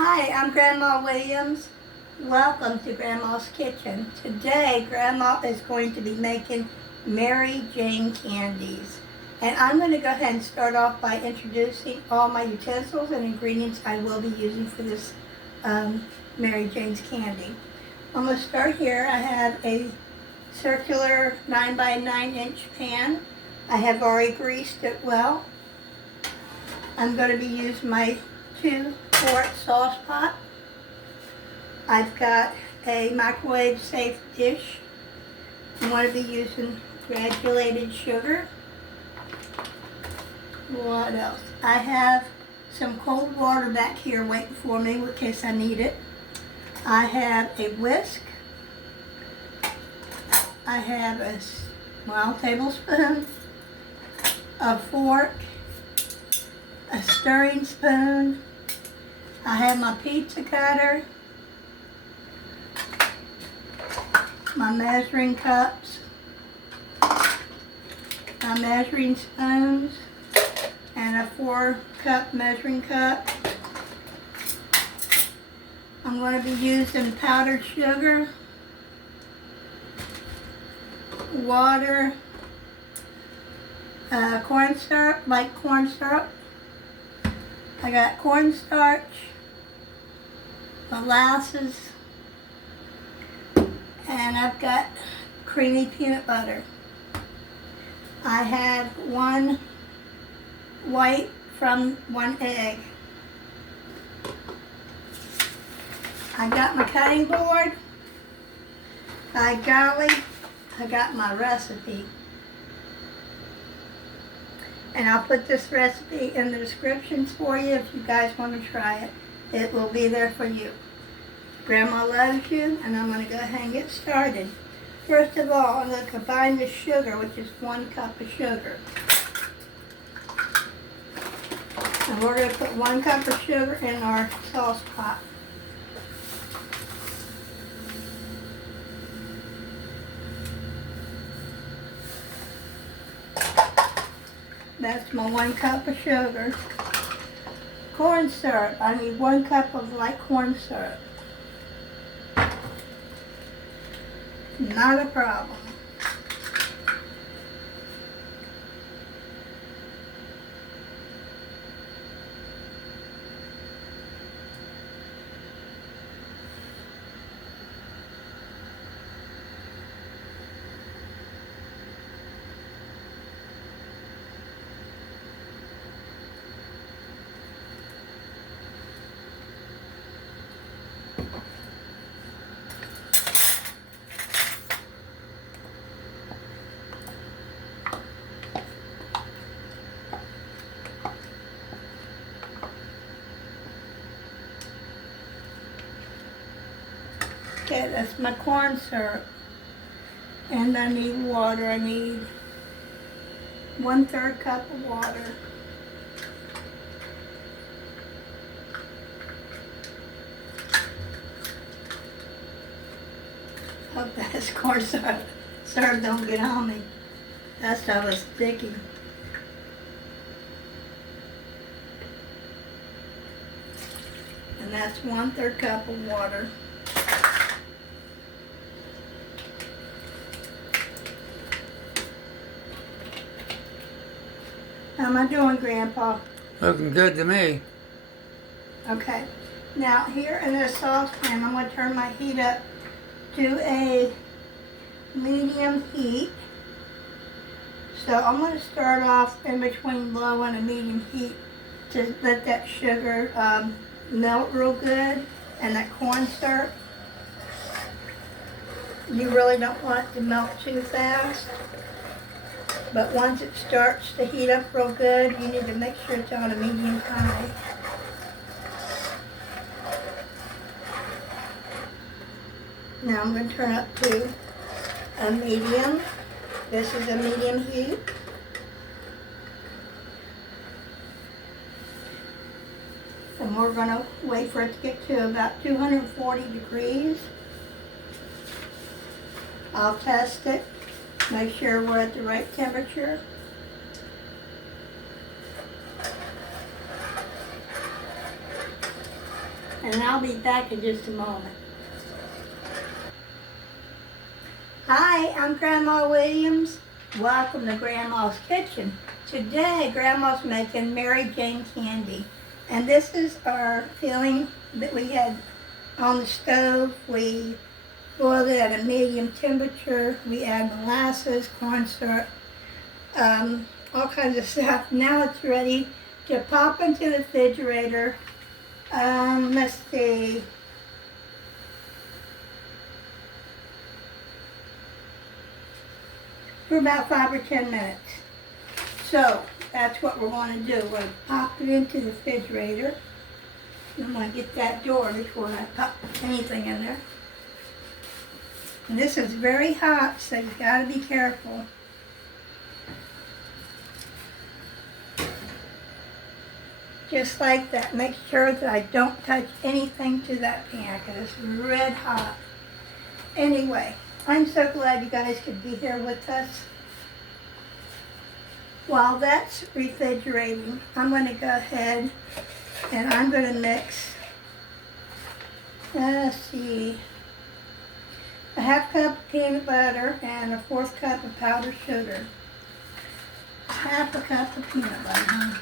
Hi, I'm Grandma Williams. Welcome to Grandma's Kitchen. Today, Grandma is going to be making Mary Jane candies. And I'm going to go ahead and start off by introducing all my utensils and ingredients I will be using for this Mary Jane's candy. I'm going to start here. I have a circular 9 by 9 inch pan. I have already greased it well. I'm going to be using my 2-quart sauce pot. I've got a microwave safe dish. I'm going to be using granulated sugar. What else? I have some cold water back here waiting for me in case I need it. I have a whisk. I have a tablespoon, a fork, a stirring spoon. I have my pizza cutter, my measuring cups, my measuring spoons, and a 4-cup measuring cup. I'm going to be using powdered sugar, water, cornstarch, like cornstarch. I got cornstarch, molasses, and I've got creamy peanut butter. I have 1 white from 1 egg. I got my cutting board, my garlic, I got my recipe. And I'll put this recipe in the descriptions for you if you guys want to try it. It will be there for you. Grandma loves you, and I'm going to go ahead and get started. First of all, I'm going to combine the sugar, which is 1 cup of sugar. And we're going to put 1 cup of sugar in our sauce pot. That's my 1 cup of sugar. Corn syrup. I need 1 cup of light corn syrup. Not a problem. Okay, that's my corn syrup. And I need water. I need 1/3 cup of water. Hope that's corn syrup don't get on me. That stuff is sticky. And that's 1/3 cup of water. How am I doing, Grandpa? Looking good to me. Okay. Now, here in this saucepan, I'm going to turn my heat up to a medium heat. So I'm going to start off in between low and a medium heat to let that sugar melt real good and that cornstarch. You really don't want it to melt too fast. But once it starts to heat up real good, you need to make sure it's on a medium high. Now I'm going to turn up to a medium. This is a medium heat. And we're going to wait for it to get to about 240 degrees. I'll test it. Make sure we're at the right temperature. and I'll be back in just a moment. Hi, I'm Grandma Williams. Welcome to Grandma's Kitchen. Today, Grandma's making Mary Jane candy. And this is our filling that we had on the stove. We boiled it at a medium temperature. We add molasses, cornstarch, all kinds of stuff. Now it's ready to pop into the refrigerator. Let's see. For about 5 or 10 minutes. So that's what we're going to do. We're going to pop it into the refrigerator. I'm going to get that door before I pop anything in there. And this is very hot, so you've got to be careful. Just like that. Make sure that I don't touch anything to that pan because it's red hot. Anyway, I'm so glad you guys could be here with us. While that's refrigerating, I'm going to go ahead and I'm going to mix, let's see, a half cup of peanut butter and a 1/4 cup of powdered sugar. Half a cup of peanut butter.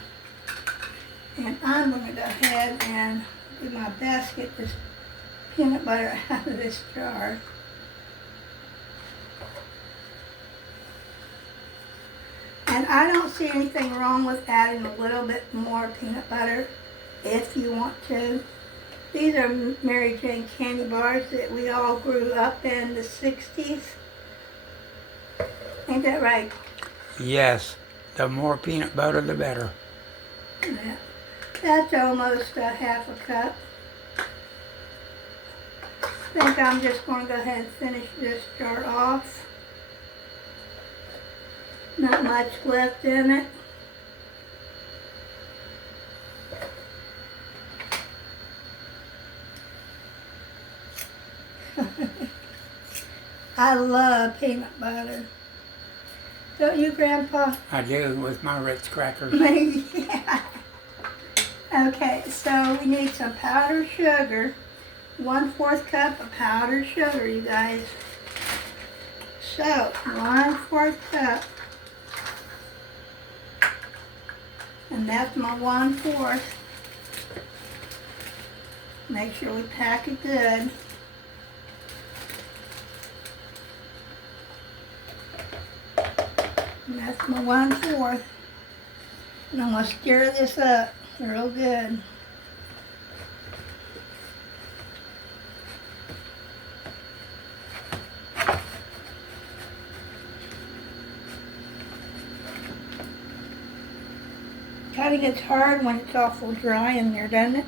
And I'm going to go ahead and do my best to get this peanut butter out of this jar. And I don't see anything wrong with adding a little bit more peanut butter if you want to. These are Mary Jane candy bars that we all grew up in the 60s. Ain't that right? Yes, the more peanut butter the better. Yeah. That's almost a half a cup. I think I'm just going to go ahead and finish this jar off. Not much left in it. I love peanut butter. Don't you, Grandpa? I do with my Ritz crackers. Yeah. Okay, so we need some powdered sugar. 1/4 cup of powdered sugar, you guys. So, 1/4 cup. And that's my 1/4. Make sure we pack it good. And that's my 1/4. And I'm going to stir this up real good. Kind of gets hard when it's awful dry in there, doesn't it?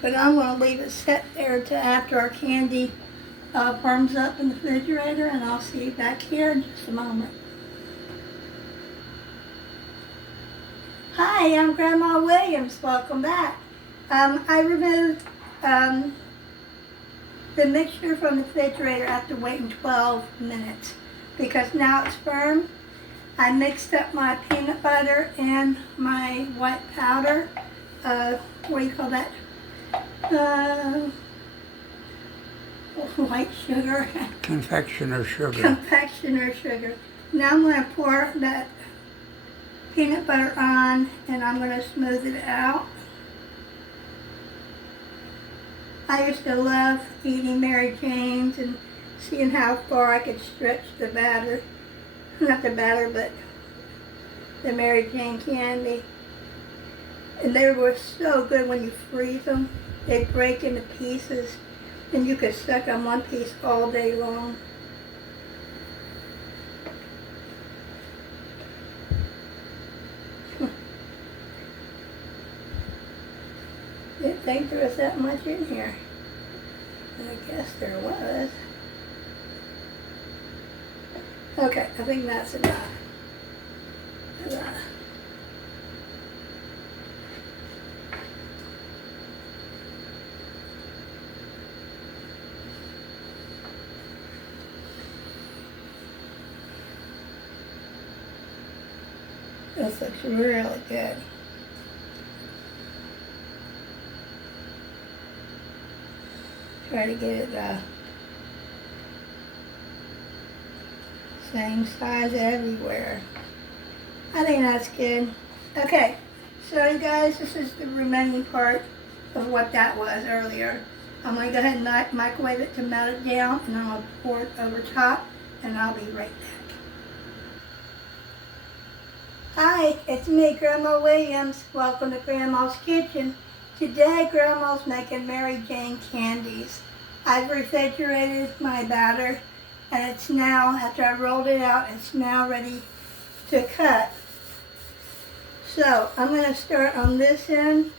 But I'm going to leave it set there till after our candy firms up in the refrigerator, and I'll see you back here in just a moment. Hi, I'm Grandma Williams. Welcome back. I removed the mixture from the refrigerator after waiting 12 minutes because now it's firm. I mixed up my peanut butter and my white powder. What do you call that? White sugar. Confectioner sugar. Confectioner sugar. Now I'm going to pour that peanut butter on and I'm going to smooth it out. I used to love eating Mary Jane's and seeing how far I could stretch the batter. Not the batter, but the Mary Jane candy. And they were so good when you freeze them. They break into pieces and you could suck on one piece all day long. Didn't think there was that much in here. I guess there was. Okay, I think that's enough. This looks really good. Try to get it same size everywhere. I think that's good. Okay, so guys, this is the remaining part of what that was earlier. I'm going to go ahead and microwave it to melt it down, and I'm going to pour it over top, and I'll be right back. Hi, it's me, Grandma Williams. Welcome to Grandma's Kitchen. Today, Grandma's making Mary Jane candies. I've refrigerated my batter, and it's now, after I rolled it out, it's now ready to cut. So, I'm going to start on this end.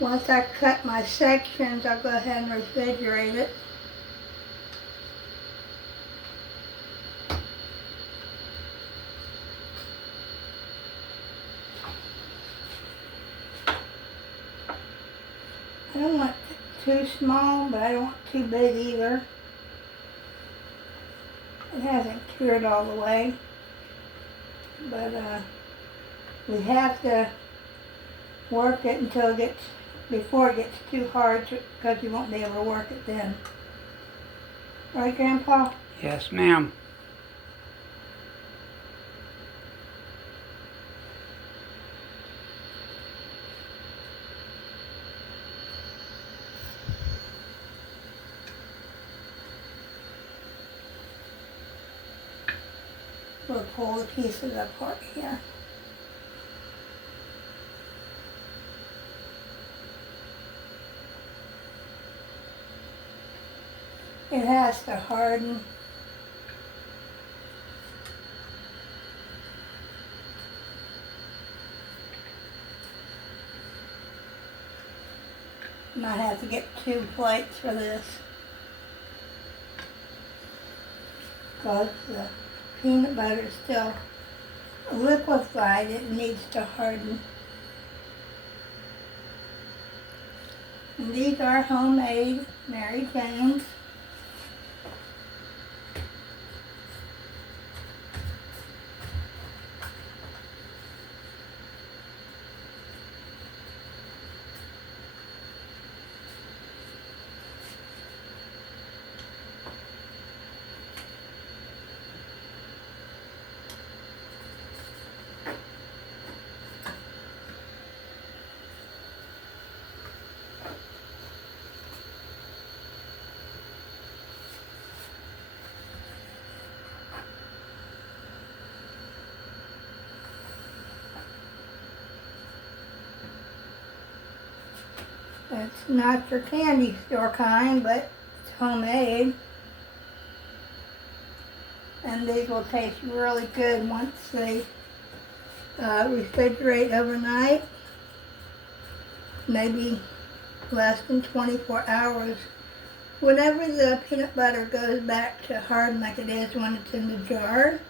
Once I cut my sections, I'll go ahead and refrigerate it. I don't want it too small, but I don't want too big either. It hasn't cured all the way, but we have to work it until it gets, before it gets too hard, because you won't be able to work it then. Right, Grandpa? Yes, ma'am. We'll pull the pieces apart here. It has to harden. Might have to get 2 plates for this, because the peanut butter is still liquefied. It needs to harden. And these are homemade Mary Janes. It's not your candy store kind, but it's homemade. And these will taste really good once they refrigerate overnight. Maybe less than 24 hours. Whenever the peanut butter goes back to harden like it is when it's in the jar,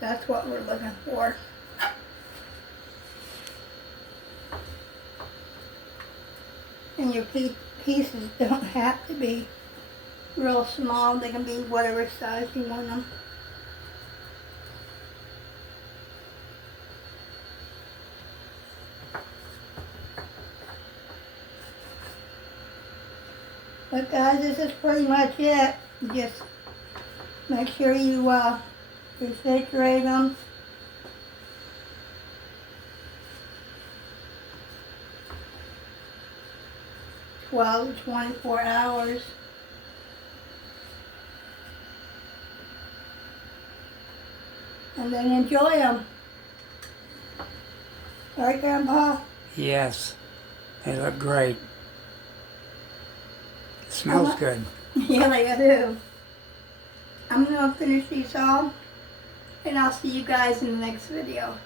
that's what we're looking for. And your pieces don't have to be real small. They can be whatever size you want them. But guys, this is pretty much it. Just make sure you refrigerate them. Well, 24 hours. And then enjoy them. Right, Grandpa? Yes. They look great. It smells good. Yeah, they do. I'm going to finish these all, and I'll see you guys in the next video.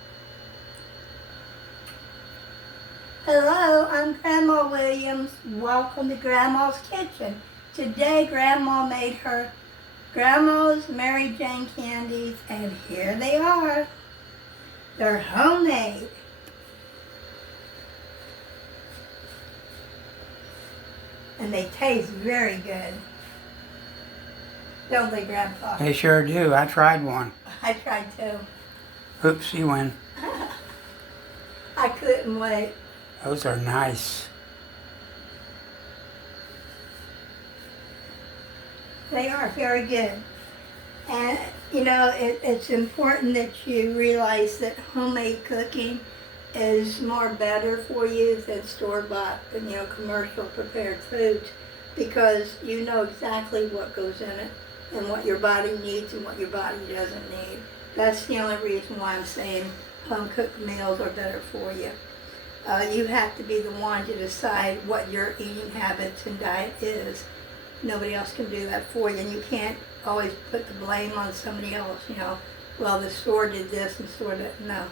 Hello, I'm Grandma Williams. Welcome to Grandma's Kitchen. Today, Grandma made her Grandma's Mary Jane candies, and here they are. They're homemade. And they taste very good. Don't they, Grandpa? They sure do. I tried one. I tried too. Oops, you win. I couldn't wait. Those are nice. They are very good. And, you know, it's important that you realize that homemade cooking is more better for you than store-bought, you know, commercial prepared foods, because you know exactly what goes in it and what your body needs and what your body doesn't need. That's the only reason why I'm saying home-cooked meals are better for you. You have to be the one to decide what your eating habits and diet is. Nobody else can do that for you, and you can't always put the blame on somebody else, you know. Well, the store did this and the store did, no.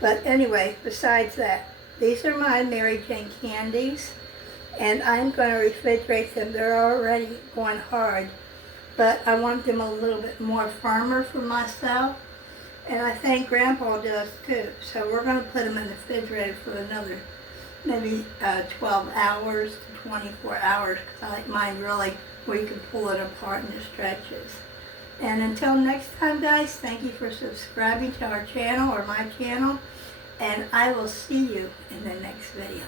But anyway, besides that, these are my Mary Jane candies, and I'm going to refrigerate them. They're already going hard, but I want them a little bit more firmer for myself, and I think Grandpa does too. So we're going to put them in the refrigerator for another maybe 12 hours to 24 hours, because I like mine really where you can pull it apart and it stretches. And until next time, guys, thank you for subscribing to our channel or my channel, and I will see you in the next video.